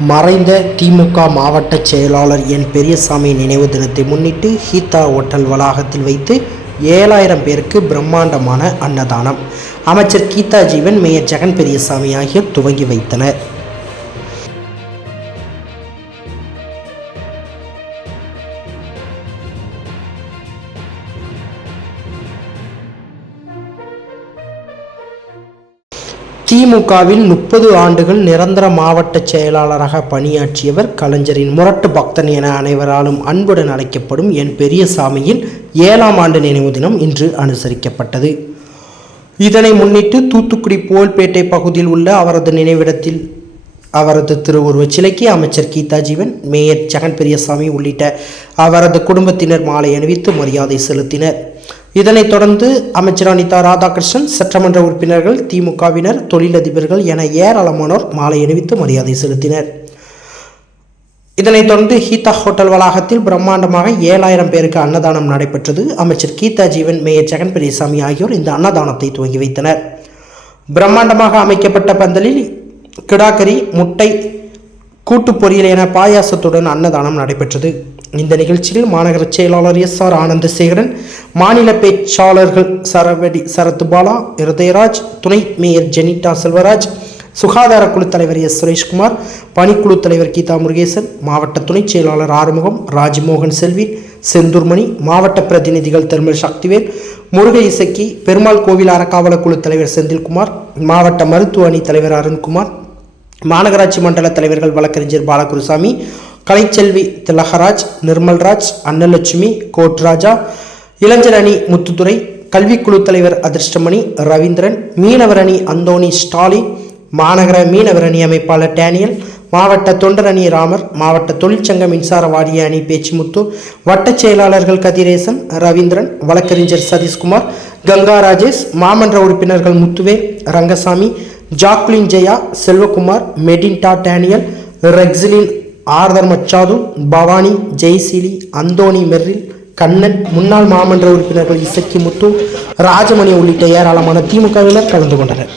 மறைந்த திமுக மாவட்ட செயலாளர் என் பெரியசாமி நினைவு தினத்தை முன்னிட்டு ஹீதா ஓட்டல் வளாகத்தில் வைத்து 7000 பேருக்கு பிரம்மாண்டமான அன்னதானம். அமைச்சர் கீதா ஜீவன், மேயர் ஜெகன் பெரியசாமி ஆகியோர் துவங்கி வைத்தனர். திமுகவில் 30 ஆண்டுகள் நிரந்தர மாவட்ட செயலாளராக பணியாற்றியவர். கலைஞரின் முரட்டு பக்தன் என அனைவராலும் அன்புடன் அழைக்கப்படும் என் பெரியசாமியின் 7ஆம் ஆண்டு நினைவு தினம் இன்று அனுசரிக்கப்பட்டது. இதனை முன்னிட்டு தூத்துக்குடி போல்பேட்டை பகுதியில் உள்ள அவரது நினைவிடத்தில் அவரது திருவுருவச் சிலைக்கு அமைச்சர் கீதா ஜீவன், மேயர் ஜெகன் பெரியசாமி உள்ளிட்ட அவரது குடும்பத்தினர் மாலை அணிவித்து மரியாதை செலுத்தினர். இதனைத் தொடர்ந்து அமைச்சர் அனிதா ராதாகிருஷ்ணன், சட்டமன்ற உறுப்பினர்கள், திமுகவினர், தொழிலதிபர்கள் என ஏராளமானோர் மாலை அணிவித்து மரியாதை செலுத்தினர். இதனைத் தொடர்ந்து ஹீதா ஹோட்டல் வளாகத்தில் பிரம்மாண்டமாக 7000 பேருக்கு அன்னதானம் நடைபெற்றது. அமைச்சர் கீதா ஜீவன், மேயர் ஜெகன் பெரியசாமி ஆகியோர் இந்த அன்னதானத்தை துவங்கி வைத்தனர். பிரம்மாண்டமாக அமைக்கப்பட்ட பந்தலில் கிடாக்கரி, முட்டை, கூட்டு பொரியல் என பாயாசத்துடன் அன்னதானம் நடைபெற்றது. இந்த நிகழ்ச்சியில் மாநகர செயலாளர் SR ஆனந்தசேகரன், மாநில பேச்சாளர்கள் சரத்பாலா, இருதயராஜ், துணை மேயர் ஜெனிட்டா செல்வராஜ், சுகாதார குழு தலைவர் S சுரேஷ்குமார், பணிக்குழு தலைவர் கீதா முருகேசன், மாவட்ட துணை செயலாளர் ஆறுமுகம், ராஜ்மோகன் செல்வி, செந்தூர்மணி, மாவட்ட பிரதிநிதிகள் திருமல் சக்திவேல், முருக இசக்கி, பெருமாள் கோவில் அறக்காவல குழு தலைவர் செந்தில்குமார், மாவட்ட மருத்துவ அணி தலைவர் அருண்குமார், மாநகராட்சி மண்டல தலைவர்கள் வழக்கறிஞர் பாலகுருசாமி, கலைச்செல்வி திலகராஜ், நிர்மல்ராஜ், அன்னலட்சுமி, கோட்ராஜா, இளைஞர் அணி முத்துத்துறை, கல்விக்குழு தலைவர் அதிர்ஷ்டமணி, ரவீந்திரன், மீனவர் அணி அந்தோணி ஸ்டாலின், மாநகர மீனவர் அணி அமைப்பாளர் டேனியல், மாவட்ட தொண்டர் அணி ராமர், மாவட்ட தொழிற்சங்க மின்சார வாரிய அணி பேச்சிமுத்து, வட்டச் செயலாளர்கள் கதிரேசன், ரவீந்திரன், வழக்கறிஞர் சதீஷ்குமார், கங்கா ராஜேஷ், மாமன்ற உறுப்பினர்கள் முத்துவேல், ரங்கசாமி, ஜாக்லின் ஜெயா, செல்வகுமார், மெடின்டா Daniel, Rexlin, Arthur Machado, Bhavani, Jeyaseeli, Anthony Merrill, Kannan, முன்னாள் மாமன்ற உறுப்பினர்கள் இசக்கி முத்து, ராஜமணி உள்ளிட்ட ஏராளமான திமுகவினர் கலந்து கொண்டனர்.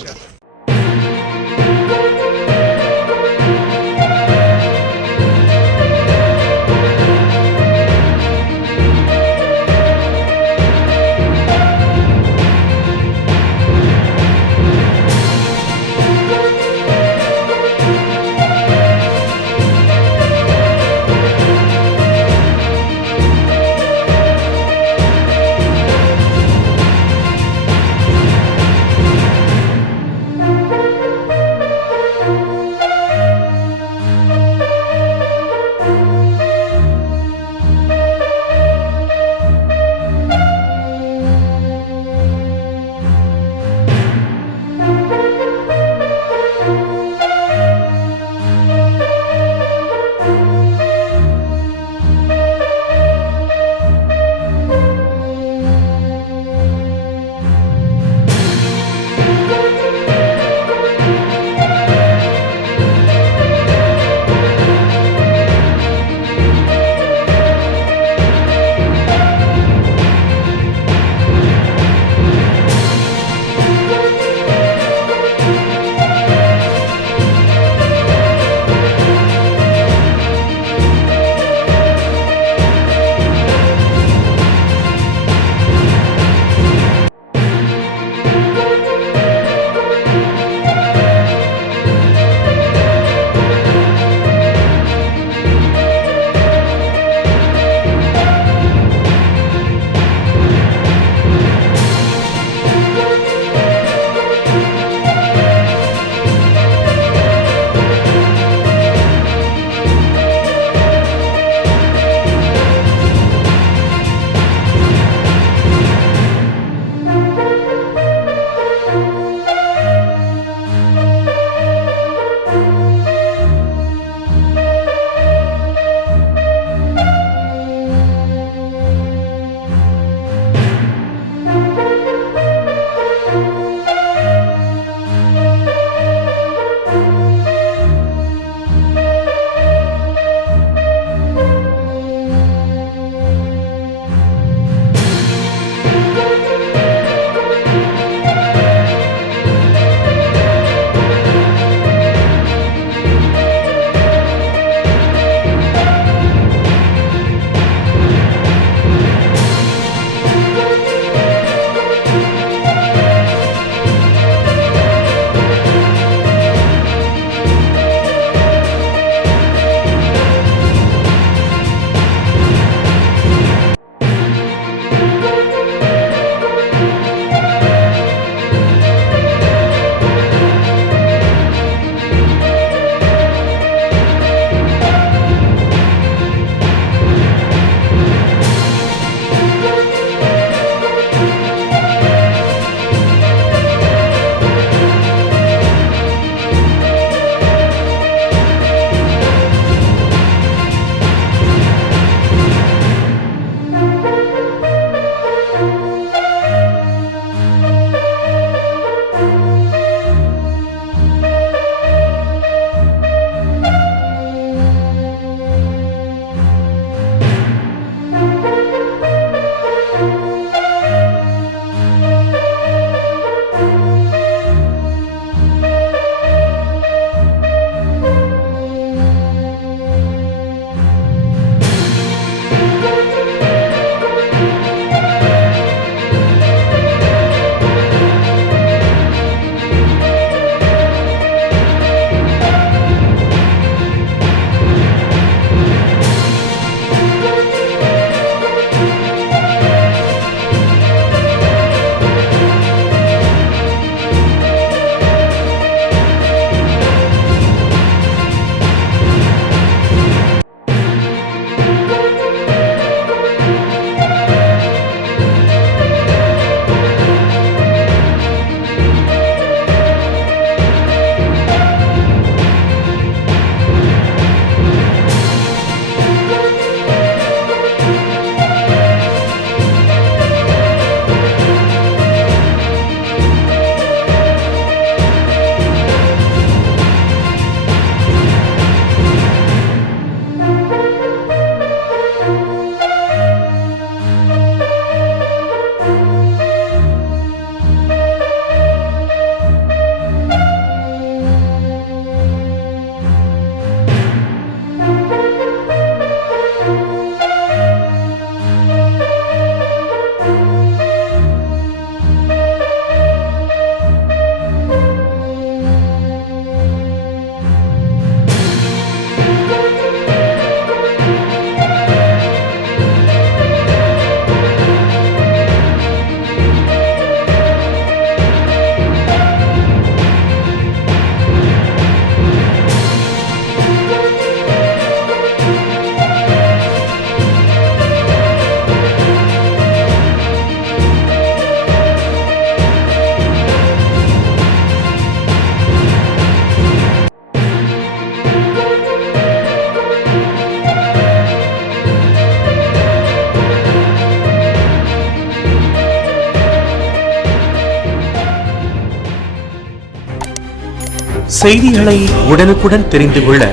செய்திகளை உடனுக்குடன் தெரிந்து கொள்ள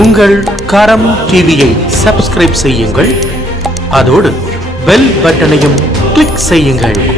உங்கள் கரம் டிவியை சப்ஸ்கிரைப் செய்யுங்கள். அதோடு பெல் பட்டனையும் கிளிக் செய்யுங்கள்.